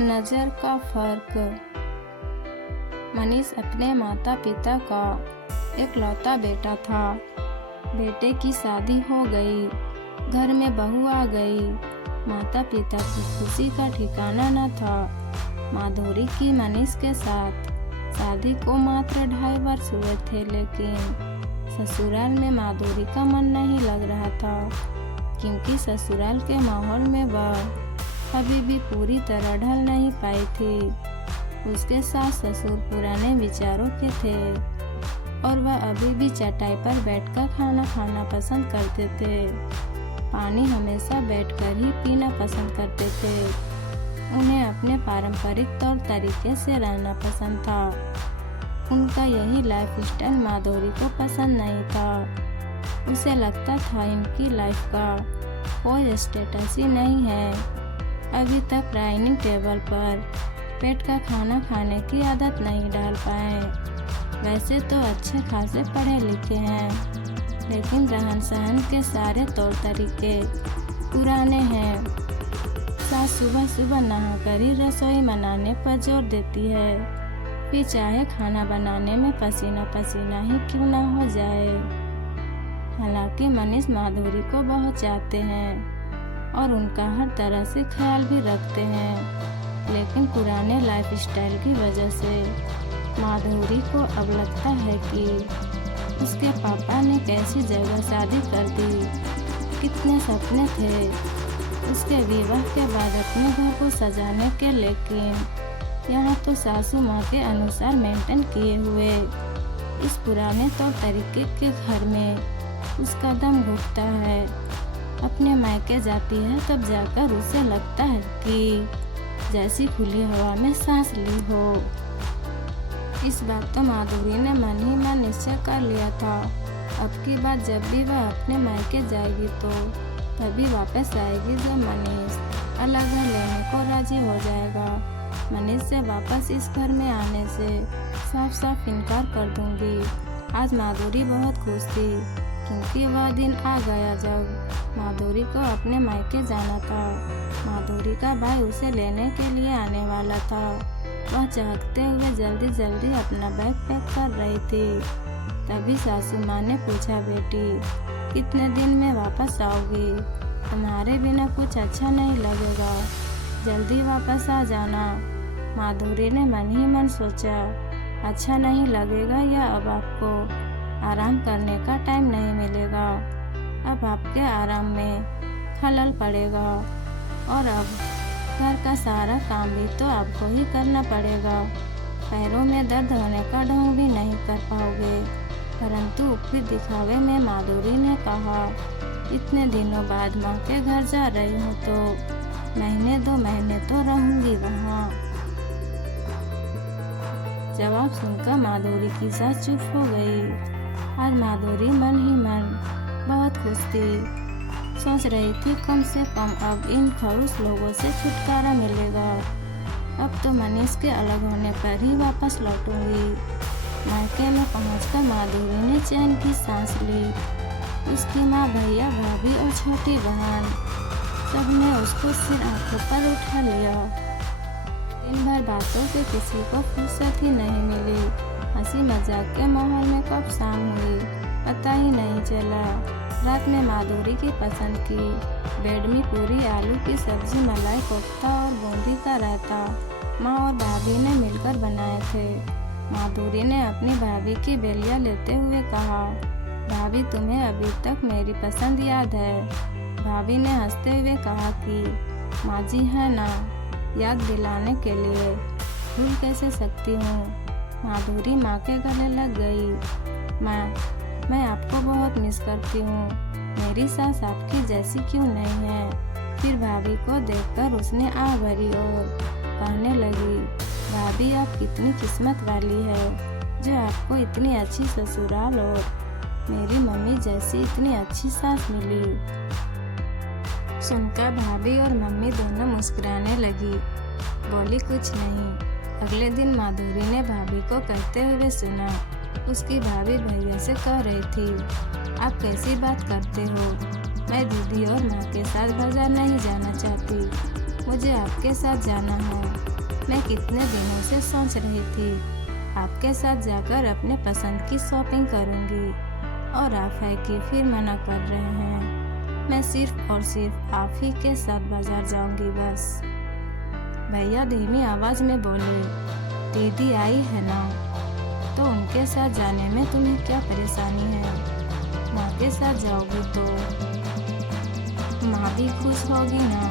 नज़र का फ़र्क। मनीष अपने माता पिता का इकलौता बेटा था। बेटे की शादी हो गई, घर में बहू आ गई। माता पिता की खुशी का ठिकाना न था। माधुरी की मनीष के साथ शादी को मात्र 2.5 वर्ष हुए थे, लेकिन ससुराल में माधुरी का मन नहीं लग रहा था, क्योंकि ससुराल के माहौल में वह अभी भी पूरी तरह ढल नहीं पाई थी। उसके सास ससुर पुराने विचारों के थे और वह अभी भी चटाई पर बैठकर खाना खाना पसंद करते थे। पानी हमेशा बैठकर ही पीना पसंद करते थे। उन्हें अपने पारंपरिक तौर तरीके से रहना पसंद था। उनका यही लाइफ स्टाइल माधुरी को पसंद नहीं था। उसे लगता था इनकी लाइफ का कोई स्टेटस ही नहीं है। अभी तक डाइनिंग टेबल पर बैठकर खाना खाने की आदत नहीं डाल पाए। वैसे तो अच्छे खासे पढ़े लिखे हैं, लेकिन रहन सहन के सारे तौर तरीके पुराने हैं। सास सुबह सुबह नहाकर ही रसोई बनाने पर जोर देती है, फिर चाहे खाना बनाने में पसीना पसीना ही क्यों ना हो जाए। हालांकि मनीष माधुरी को बहुत चाहते हैं और उनका हर तरह से ख्याल भी रखते हैं, लेकिन पुराने लाइफ स्टाइल की वजह से माधुरी को अब लगता है कि उसके पापा ने कैसी जगह शादी कर दी। कितने सपने थे उसके विवाह के बाद अपने घर को सजाने के, लेकिन यहाँ तो सासू माँ के अनुसार मेंटेन किए हुए इस पुराने तौर तरीके के घर में उसका दम घुटता है। अपने मायके जाती है तब जाकर उसे लगता है कि जैसी खुली हवा में सांस ली हो। इस बात तो माधुरी ने मन ही मन निश्चय कर लिया था। अब की बात जब भी वह अपने मायके जाएगी तो तभी वापस आएगी जब मनीष अलग घर लेने को राजी हो जाएगा। मनीष से वापस इस घर में आने से साफ साफ इनकार कर दूंगी। आज माधुरी बहुत खुश थी, क्योंकि वह दिन आ गया जब माधुरी को अपने मायके जाना था। माधुरी का भाई उसे लेने के लिए आने वाला था। वह चहकते हुए जल्दी जल्दी अपना बैग पैक कर रही थी। तभी सासू माँ ने पूछा, बेटी कितने दिन में वापस आओगी? तुम्हारे बिना कुछ अच्छा नहीं लगेगा, जल्दी वापस आ जाना। माधुरी ने मन ही मन सोचा, अच्छा नहीं लगेगा या अब आपको आराम करने का टाइम नहीं मिलेगा। अब आपके आराम में खलल पड़ेगा और अब घर का सारा काम भी तो आपको ही करना पड़ेगा। पैरों में दर्द होने का ढोंग भी नहीं कर पाओगे। परंतु ऊपरी दिखावे में माधुरी ने कहा, इतने दिनों बाद माँ के घर जा रही हूँ तो 1-2 महीने तो रहूँगी वहाँ। जवाब सुनकर माधुरी की सास चुप हो गई। आज माधुरी मन ही मन बहुत खुश थी। सोच रही थी कम से कम अब इन खड़ूस लोगों से छुटकारा मिलेगा। अब तो मनीष के अलग होने पर ही वापस लौटूंगी। मायके में पहुंचकर माधुरी ने चैन की सांस ली। उसकी माँ, भैया, भाभी और छोटी बहन सबने उसको सिर आंखों पर उठा लिया। दिन भर बातों से किसी को फुर्सत ही नहीं मिली। हंसी मजाक के माहौल में कब शाम हुई पता ही नहीं चला। रात में माधुरी की पसंद की बेडमी पूरी, आलू की सब्जी, मलाई कोफ्ता और बूंदी का रायता माँ और भाभी ने मिलकर बनाए थे। माधुरी ने अपनी भाभी की बेलिया लेते हुए कहा, भाभी तुम्हें अभी तक मेरी पसंद याद है? भाभी ने हंसते हुए कहा कि माँ जी है ना, याद दिलाने के लिए भूल कैसे सकती हूँ। माधुरी माँ के गले लग गई। माँ, मैं आपको बहुत मिस करती हूँ। मेरी सास आपकी जैसी क्यों नहीं है? फिर भाभी को देखकर उसने आह भरी और कहने लगी, भाभी आप कितनी किस्मत वाली है जो आपको इतनी अच्छी ससुराल और मेरी मम्मी जैसी इतनी अच्छी सास मिली। सुनकर भाभी और मम्मी दोनों मुस्कुराने लगी। बोली कुछ नहीं। अगले दिन माधुरी ने भाभी को कहते हुए सुना। उसकी भाभी भैया से कह रही थी, आप कैसी बात करते हो? मैं दीदी और माँ के साथ बाजार नहीं जाना चाहती, मुझे आपके साथ जाना है। मैं कितने दिनों से सोच रही थी आपके साथ जाकर अपने पसंद की शॉपिंग करूंगी, और आप है कि फिर मना कर रहे हैं। मैं सिर्फ और सिर्फ आप ही के साथ बाजार जाऊंगी बस। भैया धीमी आवाज में बोले, दीदी आई है ना, तो उनके साथ जाने में तुम्हें क्या परेशानी है? माँ के साथ जाओगी तो माँ भी खुश होगी ना।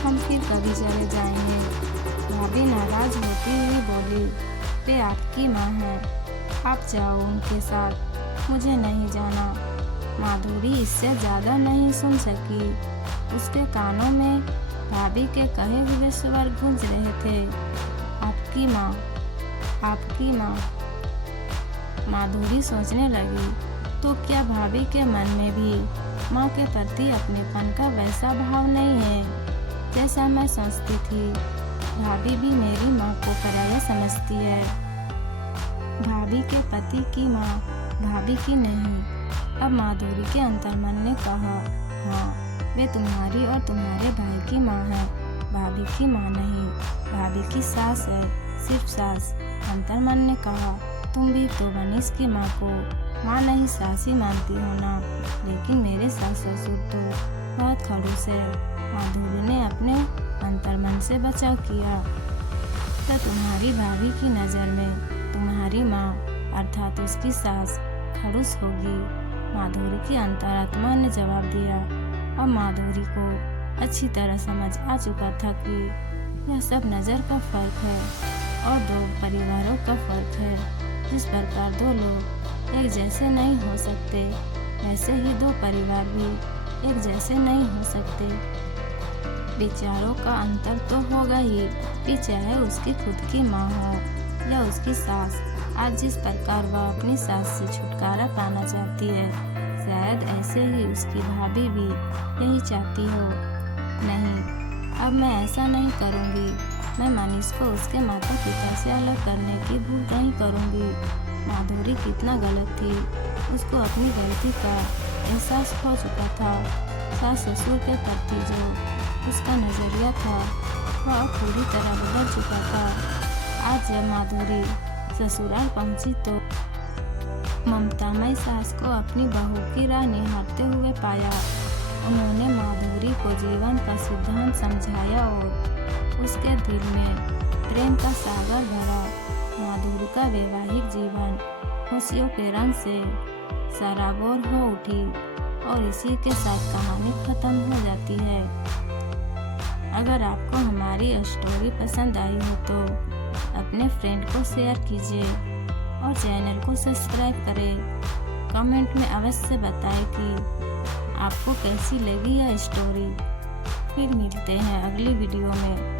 हम फिर कभी चले जाएंगे। भाभी नाराज होती हुई बोली, वे आपकी माँ है, आप जाओ उनके साथ, मुझे नहीं जाना। माधुरी इससे ज़्यादा नहीं सुन सकी। उसके कानों में भाभी के कहे हुए स्वर गूंज रहे थे, आपकी माँ, आपकी माँ। माधुरी सोचने लगी, तो क्या भाभी के मन में भी माँ के प्रति अपनेपन का वैसा भाव नहीं है जैसा मैं सोचती थी? भाभी भी मेरी माँ को पराया समझती है। भाभी के पति की माँ भाभी की नहीं। अब माधुरी के अंतर्मन ने कहा, हाँ, वे तुम्हारी और तुम्हारे भाई की माँ है, भाभी की माँ नहीं। भाभी की सास है, सिर्फ सास। अंतर्मन ने कहा, तुम भी तो बनीश की माँ को माँ नहीं सास ही मानती हो ना। लेकिन मेरे सास ससुर तो बहुत खड़ूस है। माधुरी ने अपने अंतर्मन से बचाव किया। तो तुम्हारी भाभी की नज़र में तुम्हारी माँ अर्थात उसकी सास खड़ूस होगी। माधुरी की अंतरात्मा ने जवाब दिया। अब माधुरी को अच्छी तरह समझ आ चुका था कि यह सब नज़र का फर्क है और दो परिवारों का फर्क है। जिस प्रकार दो लोग एक जैसे नहीं हो सकते, वैसे ही दो परिवार भी एक जैसे नहीं हो सकते। विचारों का अंतर तो होगा ही, फिर चाहे उसकी खुद की माँ हो या उसकी सास। आज जिस प्रकार वह अपनी सास से छुटकारा पाना चाहती है, शायद ऐसे ही उसकी भाभी भी यही चाहती हो। नहीं, अब मैं ऐसा नहीं करूँगी। मैं मनीष को उसके माता पिता से अलग करने की भूल नहीं करूँगी। माधुरी कितना गलत थी, उसको अपनी गलती का एहसास हो चुका था। सास ससुर के प्रति जो उसका नज़रिया था वह पूरी तरह बदल चुका था। आज जब माधुरी ससुराल पहुंची तो ममतामयी सास को अपनी बहू की राह निहारते हुए पाया। उन्होंने माधुरी को जीवन का सिद्धांत समझाया और उसके दिल में प्रेम का सागर भरा। माधुरी का वैवाहिक जीवन खुशियों के रंग से सराबोर हो उठी और इसी के साथ कहानी खत्म हो जाती है। अगर आपको हमारी स्टोरी पसंद आई हो तो अपने फ्रेंड को शेयर कीजिए और चैनल को सब्सक्राइब करें। कमेंट में अवश्य बताएं कि आपको कैसी लगी यह स्टोरी। फिर मिलते हैं अगली वीडियो में।